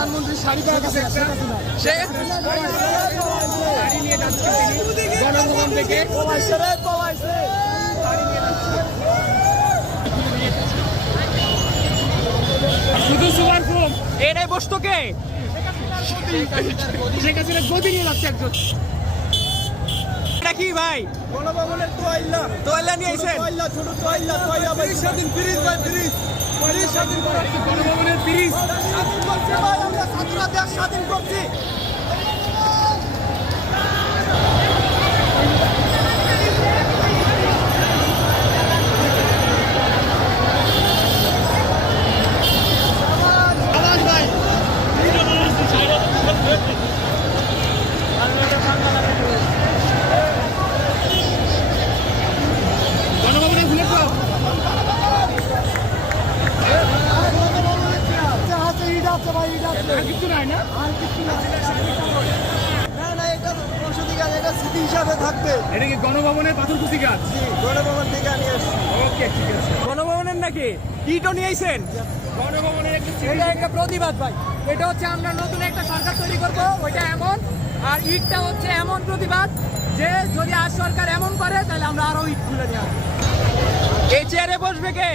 প্রধানমন্ত্রী শাড়ি পরা কাছে সে শাড়ি নিয়ে যাচ্ছে তিনি গণভবন থেকে শুধু সুপার ফোম এটাই বসতো কে শেখ হাসিনা গদি নিয়ে যাচ্ছে একজন এটা কি ভাই গণভবনের তোয়াল্লা নিয়ে আইছেন ছোট তোয়াল্লা ভাই স্বাধীন ফ্রিজ ভাই ফ্রিজ স্বাধীন করে গণভবনের ফ্রিজ স্বাধীন করছে ভাই আমরা ছাত্ররা দেশ স্বাধীন করছি গণভবনের ভুলে তো আর কিছু নাই না না এটা সংসদীয় গাছ এটা স্মৃতি হিসাবে থাকবে এটা কি গণভবনের পাথরকুচি গাছ গণভবন থেকে নিয়ে আসছি ওকে ঠিক আছে গণভবনের নাকি ইটও নিয়ে আইছেন গণভবনের এটা একটা প্রতিবাদ ভাই। এটা হচ্ছে আমরা নতুন একটা সরকার তৈরি করব, ওইটা এমন। আর ইটটা হচ্ছে এমন প্রতিবাদ যে যদি আর সরকার এমন করে তাহলে আমরা আরো ইট তুলে নিয়ে আসবো। এই চেয়ারে বসবে কে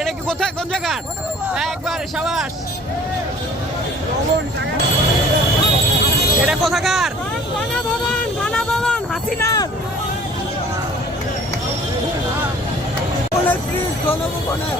এটা কি কোথায় কোন জায়গার একবার সাবাস এটা কোথাকার গণভবন হাসিনার প্লিজ গণভবনে